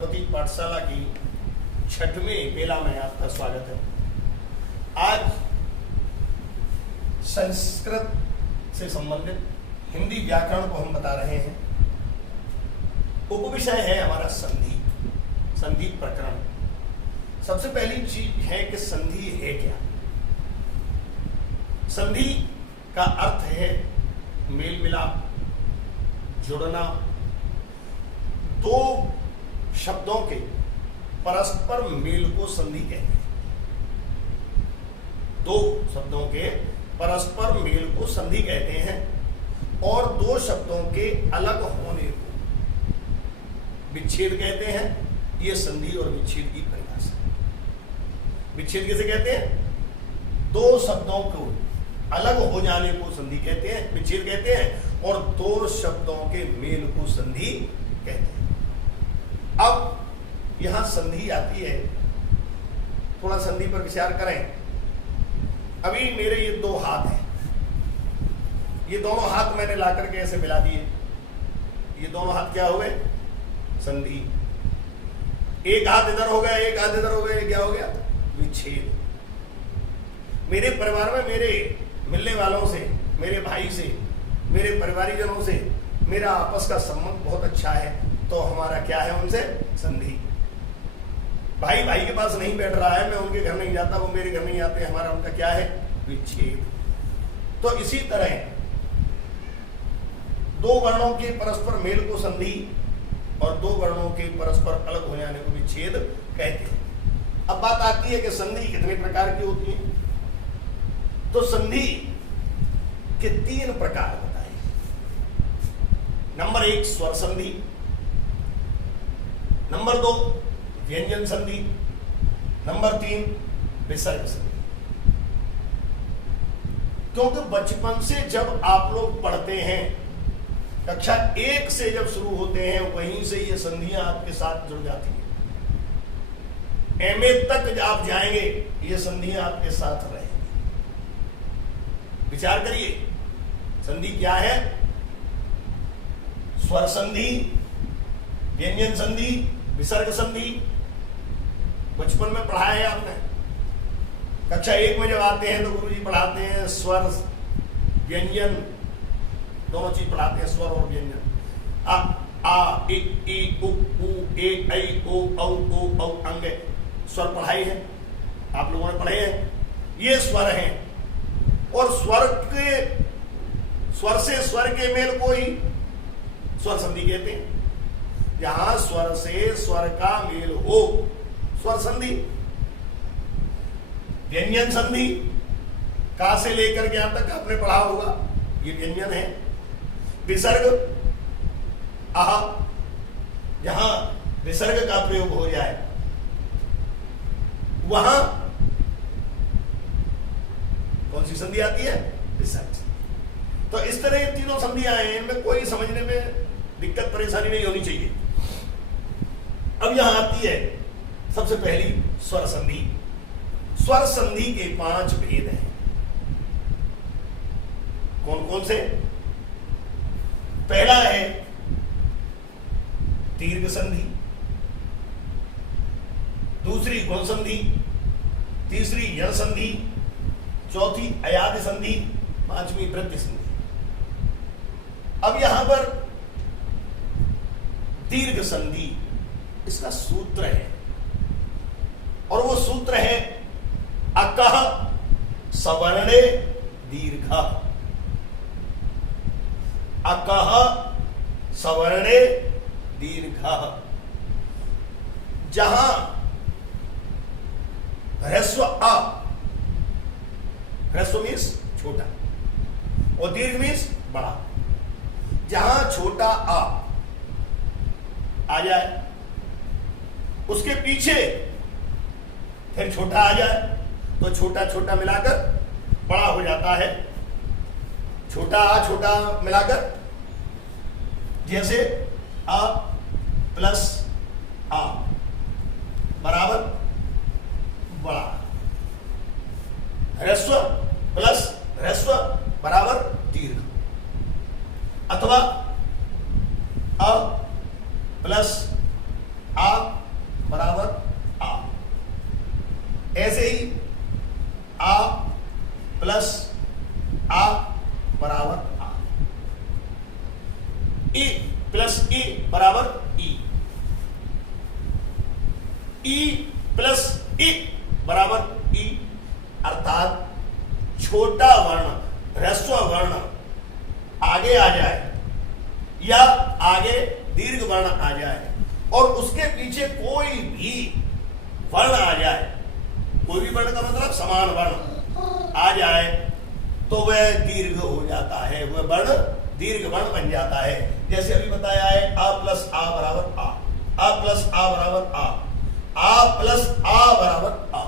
पाठशाला की छठवें बेला में आपका स्वागत है। आज संस्कृत से संबंधित हिंदी व्याकरण को हम बता रहे हैं। उपविषय है हमारा संधि, संधि प्रकरण। सबसे पहली चीज है कि संधि है क्या। संधि का अर्थ है मेल मिलाप, जुड़ना, दो शब्दों के परस्पर मेल को संधि कहते हैं। दो शब्दों के परस्पर मेल को संधि कहते हैं और दो शब्दों के अलग होने को विच्छेद कहते हैं। ये संधि और विच्छेद की परिभाषा। विच्छेद किसे कहते हैं? दो शब्दों को अलग हो जाने को संधि कहते हैं, विच्छेद कहते हैं, और दो शब्दों के मेल को संधि कहते हैं। अब यहां संधि आती है, थोड़ा संधि पर विचार करें। अभी मेरे ये दो हाथ हैं, ये दोनों हाथ मैंने लाकर के ऐसे मिला दिए। ये दोनों हाथ क्या हुए? संधि। एक हाथ इधर हो गया, एक हाथ इधर हो गया, ये क्या हो गया? विच्छेद। मेरे परिवार में मेरे मिलने वालों से, मेरे भाई से, मेरे परिवारीजनों से मेरा आपस का संबंध बहुत अच्छा है, तो हमारा क्या है? उनसे संधि। भाई भाई के पास नहीं बैठ रहा है, मैं उनके घर नहीं जाता, वो मेरे घर नहीं आते, हमारा उनका क्या है? विच्छेद। तो इसी तरह दो वर्णों के परस्पर मेल को संधि और दो वर्णों के परस्पर अलग हो जाने को विच्छेद कहते हैं। अब बात आती है कि संधि कितने प्रकार की होती है। तो संधि के तीन प्रकार बताए। नंबर एक स्वर संधि, नंबर दो व्यंजन संधि, नंबर तीन विसर्ग संधि। क्योंकि बचपन से जब आप लोग पढ़ते हैं, कक्षा 1 से जब शुरू होते हैं, वहीं से ये संधियां आपके साथ जुड़ जाती है। MA तक आप जाएंगे, ये संधियां आपके साथ रहेंगी। विचार करिए, संधि क्या है? स्वर संधि, व्यंजन संधि, विसर्ग संधि। बचपन में पढ़ाया है आपने। कक्षा 1 में जब आते हैं तो गुरुजी पढ़ाते हैं स्वर व्यंजन, दोनों चीज पढ़ाते हैं, स्वर और व्यंजन। आ इ उ ए ऐ ओ औ अंग स्वर पढ़ाई है, आप लोगों ने पढ़े हैं। ये स्वर हैं और स्वर से स्वर के मेल को ही स्वर संधि कहते हैं। जहां स्वर से स्वर का मेल हो, स्वर संधि। व्यंजन संधि, का से लेकर के यहां तक आपने पढ़ा होगा, ये व्यंजन है। विसर्ग, आह, जहां विसर्ग का प्रयोग हो जाए वहां कौन सी संधि आती है? विसर्ग। तो इस तरह ये तीनों संधियां हैं, इनमें कोई समझने में दिक्कत परेशानी नहीं होनी चाहिए। अब यहां आती है सबसे पहली स्वर संधि। स्वर संधि के 5 भेद हैं। कौन कौन से? पहला है दीर्घ संधि, दूसरी गुण संधि, तीसरी यण संधि, चौथी अयादि संधि, पांचवी वृद्धि संधि। अब यहां पर दीर्घ संधि, इसका सूत्र है, और वो सूत्र है अकः सवर्णे दीर्घ। अकः सवर्णे दीर्घ। जहां ह्रस्व अ, ह्रस्व मीन्स छोटा और दीर्घ मीन्स बड़ा। जहां छोटा आ जाए, उसके पीछे फिर छोटा आ जाए, तो छोटा छोटा मिलाकर बड़ा हो जाता है। छोटा मिलाकर जैसे अ प्लस आ बराबर बड़ा, ह्रस्व प्लस ह्रस्व बराबर दीर्घ, अथवा अ प्लस आ ई प्लस ई बराबर ई, अर्थात छोटा वर्ण ह्रस्व वर्ण आगे आ जाए या आगे दीर्घ वर्ण आ जाए और उसके पीछे कोई भी वर्ण आ जाए, कोई भी वर्ण का मतलब समान वर्ण आ जाए, तो वह दीर्घ हो जाता है, वह वर्ण दीर्घ वर्ण बन जाता है। जैसे अभी बताया है आ प्लस आ बराबर आ प्लस आ बराबर आ प्लस आ बराबर आ।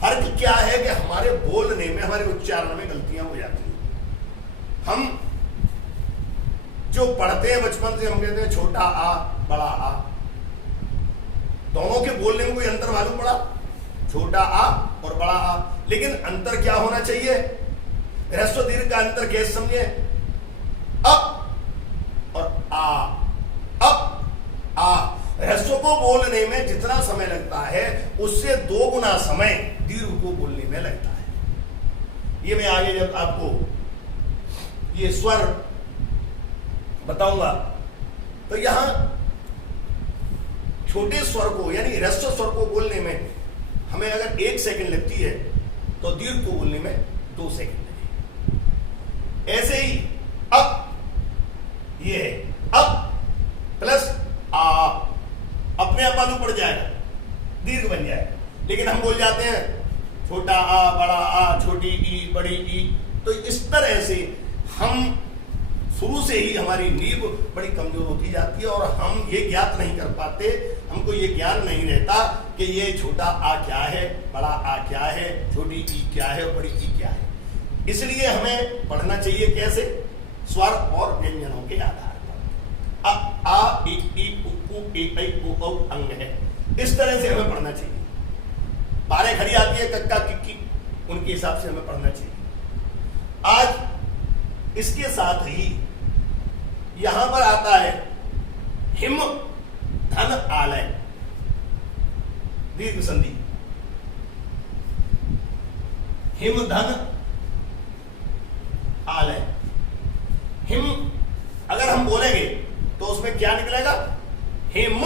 फर्क क्या है कि हमारे बोलने में, हमारे उच्चारण में गलतियां हो जाती हैं। हम जो पढ़ते हैं बचपन से, हम कहते हैं छोटा आ बड़ा आ, दोनों के बोलने में कोई अंतर मालूम पड़ा? छोटा आ और बड़ा आ, लेकिन अंतर क्या होना चाहिए? ह्रस्व दीर्घ का अंतर कैसे समझे? और आ ह्रस्व को बोलने में जितना समय लगता है उससे 2 गुना समय दीर्घ को बोलने में लगता है। ये मैं आगे जब आपको ये स्वर बताऊंगा तो यहां छोटे स्वर को यानी ह्रस्व स्वर को बोलने में हमें अगर 1 सेकंड लगती है तो दीर्घ को बोलने में 2 सेकंड लगेगी। ऐसे ही ये है प्लस आ, अपने आप मालूम पड़ जाएगा, दीर्घ बन जाएगा। लेकिन हम बोल जाते हैं छोटा आ बड़ा आ, छोटी ई बड़ी ई। तो इस तरह से हम शुरू से ही हमारी नींव बड़ी कमजोर होती जाती है और हम ये ज्ञात नहीं कर पाते, हमको ये ज्ञान नहीं रहता कि ये छोटा आ क्या है, बड़ा आ क्या है, छोटी ई क्या है और बड़ी ई क्या है। इसलिए हमें पढ़ना चाहिए कैसे? स्वर और व्यंजनों के आधार पर। आ ई उ ए ऐ ओ औ अंग है, इस तरह से हमें पढ़ना चाहिए। बारे खड़ी आती है कक्का किक्की, उनके हिसाब से हमें पढ़ना चाहिए। आज इसके साथ ही यहां पर आता है हिम धन आलय, दीर्घ संधि। हिम धन आलय, हिम अगर हम बोलेंगे तो उसमें क्या निकलेगा? हिम,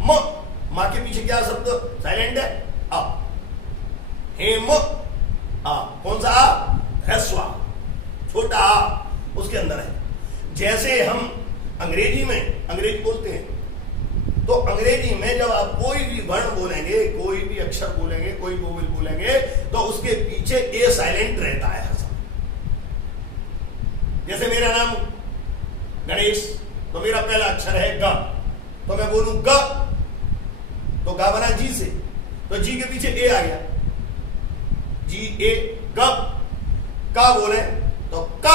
म, मां के पीछे क्या शब्द साइलेंट है? आ, हिम आ, कौन सा आ? ह्रस्व, छोटा आ उसके अंदर है। जैसे हम अंग्रेजी में, अंग्रेजी बोलते हैं, तो अंग्रेजी में जब आप कोई भी वर्ण बोलेंगे, कोई भी अक्षर बोलेंगे, कोई वोवेल बोलेंगे, तो उसके पीछे ए साइलेंट रहता है हर समय। जैसे मेरा नाम गणेश, तो मेरा पहला अक्षर है ग, तो मैं बोलूं ग, तो गा बना जी से, तो जी के पीछे ए आ गया, जी ए ग। का बोले तो क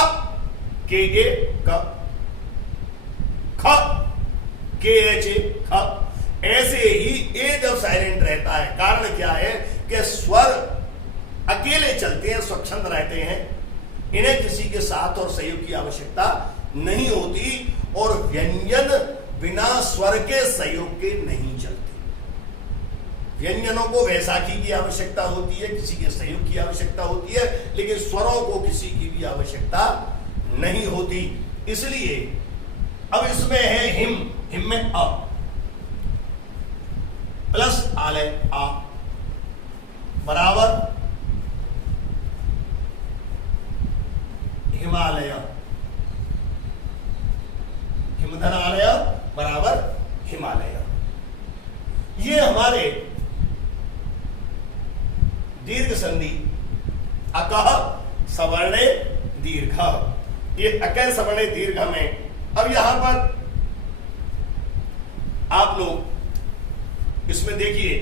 के ए क, ख के एच ए ख। ऐसे ही ए जब साइलेंट रहता है, कारण क्या है कि स्वर अकेले चलते हैं, स्वच्छंद रहते हैं, इन्हें किसी के साथ और सहयोग की आवश्यकता नहीं होती, और व्यंजन बिना स्वर के सहयोग के नहीं चलते। व्यंजनों को वैसाखी की आवश्यकता होती है, किसी के सहयोग की आवश्यकता होती है, लेकिन स्वरों को किसी की भी आवश्यकता नहीं होती। इसलिए अब इसमें है हिम, हिम में अ प्लस आलय आ बराबर हिमालय, हिमधन आलय बराबर हिमालय। ये हमारे दीर्घ संधि अकः सवर्णे दीर्घ, ये अकः सवर्णे दीर्घ में। अब यहां पर आप लोग इसमें देखिए,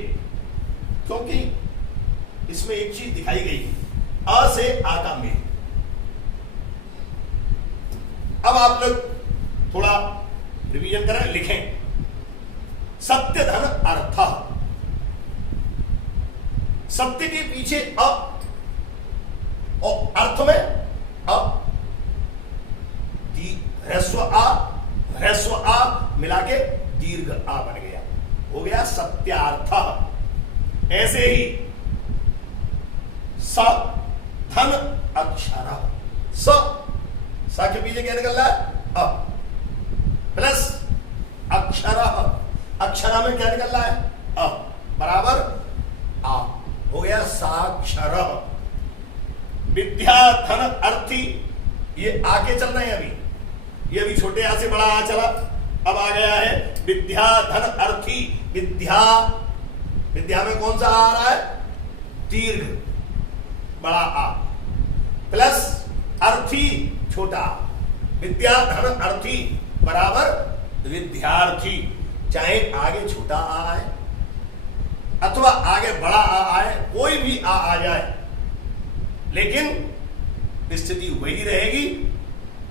क्योंकि इसमें एक चीज दिखाई गई, अ से आ का मेल। अब आप लोग थोड़ा रिवीजन करें, लिखें सत्य धन अर्थ। सत्य के पीछे अ और अर्थ में अ, ह्रस्व आ मिला के दीर्घ आ बन गया, हो गया सत्यार्थ। ऐसे ही स धन अक्षर, स के पीछे क्या निकल रहा है? अ प्लस अक्षर, अक्षरा में क्या निकल रहा है? अ बराबर आ हो गया साक्षर। विद्या धन अर्थी, ये आके चल रहे हैं अभी, ये अभी छोटे आ से बड़ा आ चला, अब आ गया है विद्या धन अर्थी। विद्या, विद्या में कौन सा आ रहा है? दीर्घ बड़ा आ प्लस अर्थी छोटा। विद्या धन अर्थी बराबर विद्यार्थी। चाहे आगे छोटा आ आए अथवा आगे बड़ा आ आए, कोई भी आ जाए, लेकिन स्थिति वही रहेगी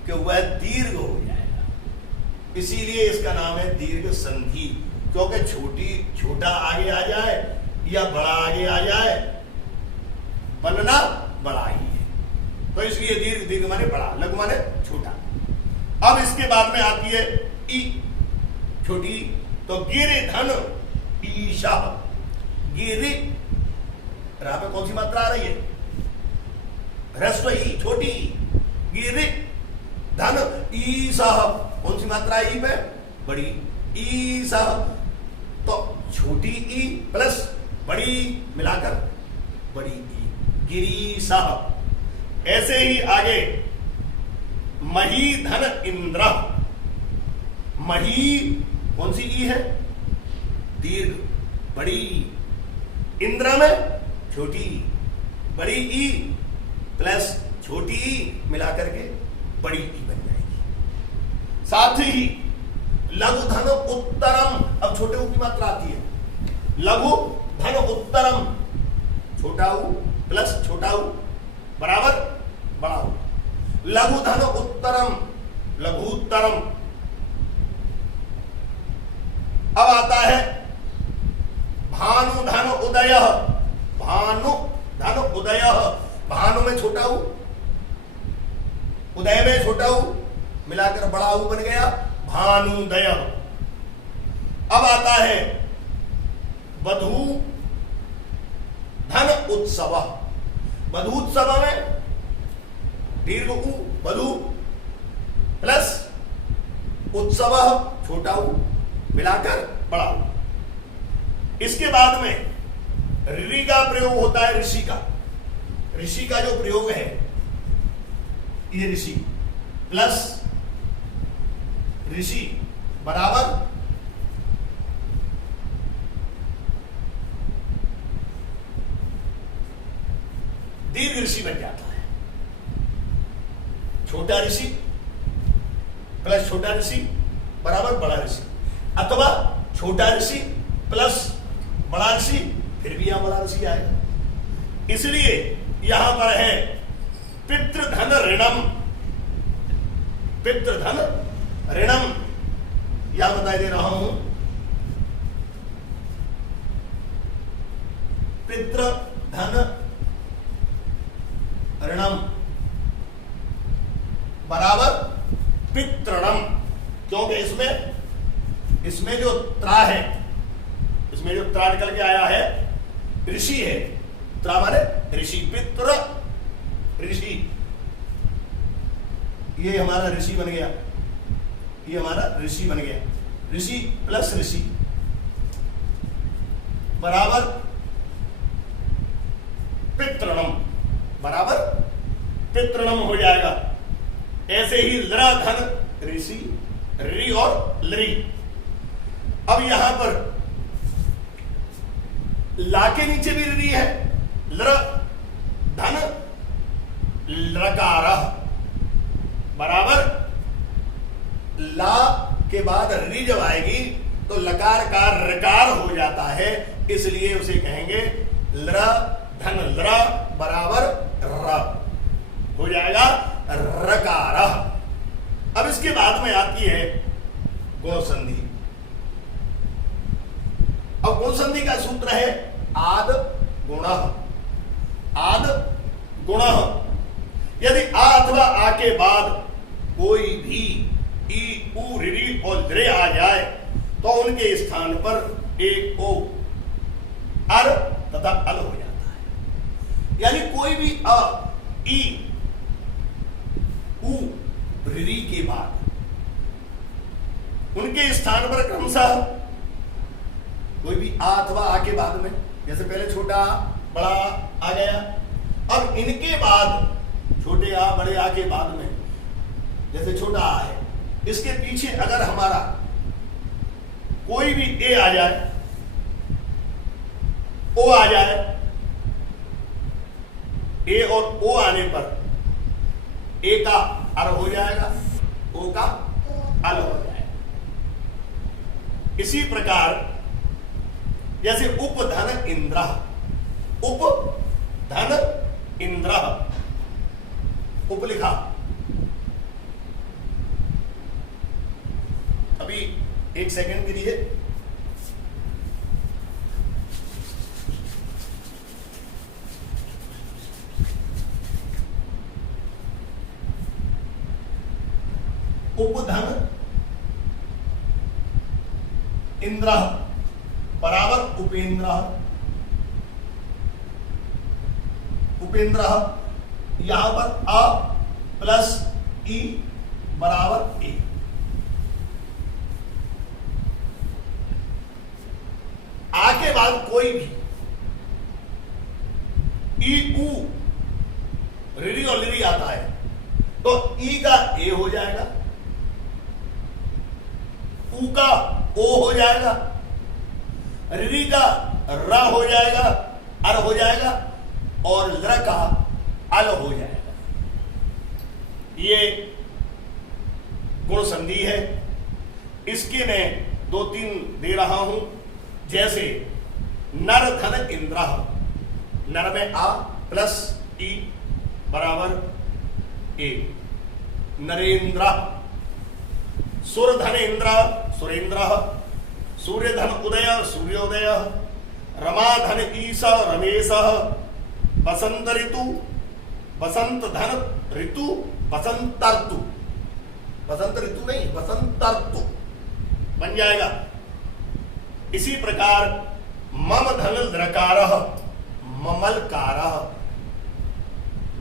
कि वह दीर्घ हो जाएगा। इसीलिए इसका नाम है दीर्घ संधि, क्योंकि छोटा आगे आ जाए या बड़ा आगे आ जाए, बनना बड़ा ही है, तो इसलिए दीर्घ, दीर्घ माने बड़ा, लघु माने छोटा। अब इसके बाद में आती है ई छोटी, तो गिरिधन ईशा। गिरि रा पे कौन सी मात्रा आ रही है? ह्रस्व ई छोटी। गिरि धन ईशा कौन सी मात्रा ई पे? बड़ी। ईशा तो छोटी ई प्लस बड़ी मिलाकर बड़ी ई, गिरीशा। ऐसे ही आगे मही धन इंद्र। मही कौन सी ई है? दीर्घ बड़ी। इंद्र में छोटी, बड़ी ई प्लस छोटी ई मिलाकर के बड़ी ई बन जाएगी। साथ ही लघु धन उत्तरम, अब छोटे ऊ की मात्रा आती है। लघु धन उत्तरम, छोटा ऊ प्लस छोटा ऊ बराबर बड़ा ऊ। लघु धन उत्तरम, लघुत्तरम। अब आता है भानु धन उदय। भानु धन उदय, भानु में छोटा ऊ, उदय में छोटा ऊ मिलाकर बड़ा ऊ बन गया भानुदय। अब आता है वधू धन उत्सव। वधूत्सव में दीर्घ ऊ वधू प्लस उत्सव छोटा ऊ मिलाकर बड़ा ऊ। इसके बाद में ऋ का प्रयोग होता है ऋषि का। ऋषि का जो प्रयोग है ये ऋषि प्लस ऋषि बराबर दीर्घ ऋषि बन जाता है। छोटा ऋषि प्लस छोटा ऋषि बराबर बड़ा ऋषि, अथवा छोटा ऋषि प्लस बड़ा ऋषि फिर भी यहां बड़ा ऋषि आएगा। इसलिए यहां पर है पितृधन ऋणम। पितृधन ऋणम यहां बताई दे रहा हूं। पितृधन ऋणम बराबर पितृणम, क्योंकि इसमें जो त्रा है, इसमें जो त्रा निकल के आया है ऋषि है। त्रा माने ऋषि, पितृ ऋषि, ये हमारा ऋषि बन गया, ये हमारा ऋषि बन गया। ऋषि प्लस ऋषि बराबर पितृणम, बराबर पितृणम हो जाएगा। ऐसे ही लरा धन ऋषि, री और लरी। अब यहां पर ला के नीचे भी री है, लर धन लकार बराबर ला के बाद री जब आएगी तो लकार का रकार हो जाता है, इसलिए उसे कहेंगे लर धन लर बराबर र हो जाएगा रकार। अब इसके बाद में आती है गोसंधि। अब गोसंधि का सूत्र है आद गुण। आद गुण, यदि आ अथवा आ के बाद कोई भी ई उ री और द्रे आ जाए तो उनके स्थान पर एक ओ अर तथा अल हो जाता है। यानी कोई भी अ ई उ री के बाद उनके स्थान पर क्रमशः कोई भी आ अथवा आ के बाद में, जैसे पहले छोटा आ बड़ा आ गया, अब इनके बाद छोटे आ बड़े आ के बाद में जैसे छोटा आ है, इसके पीछे अगर हमारा कोई भी ए आ जाए, ओ आ जाए, ए और ओ आने पर ए का अर हो जाएगा, ओ का अल हो जाएगा। इसी प्रकार जैसे उपधन इंद्र, उपधन इंद्र, उप लिखा, अभी एक सेकंड के लिए उपधन इंद्र बराबर उपेंद्र, उपेंद्र यहां पर अ प्लस ई बराबर ए। आ के बाद कोई भी ई उ रिरी और लिरी आता है तो ई का ए हो जाएगा, ऊ का ओ हो जाएगा, रिरी का र हो जाएगा, अर हो जाएगा और ल का अल हो जाएगा। ये गुण संधि है। इसके मैं 2-3 दे रहा हूं, जैसे नर धन इंद्र, नर में आ प्लस ई बराबर ए, नरेंद्र। सुर धन इंद्र, सुरेंद्र। सूर्य धन उदय, सूर्योदय। रमा धन ईश, रमेश। बसंत ऋतु, बसंत धन ऋतु, बसंतर्तु। बसंत ऋतु नहीं, बसंतर्तु बन जाएगा। इसी प्रकार मम धन द्रकार, ममलकार।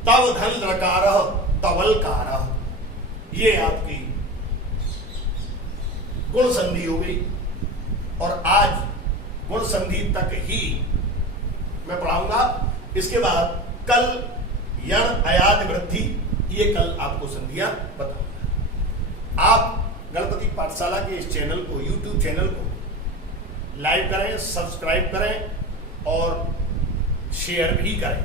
तव धन द्रकार, तवलकार। ये आपकी गुण संधि हो गई। और आज गुण संधि तक ही मैं पढ़ाऊंगा। इसके बाद कल यण अयाद वृद्धि, ये कल आपको संधियां बताऊंगा। आप गणपति पाठशाला के इस चैनल को, यूट्यूब चैनल को लाइक करें, सब्सक्राइब करें और शेयर भी करें।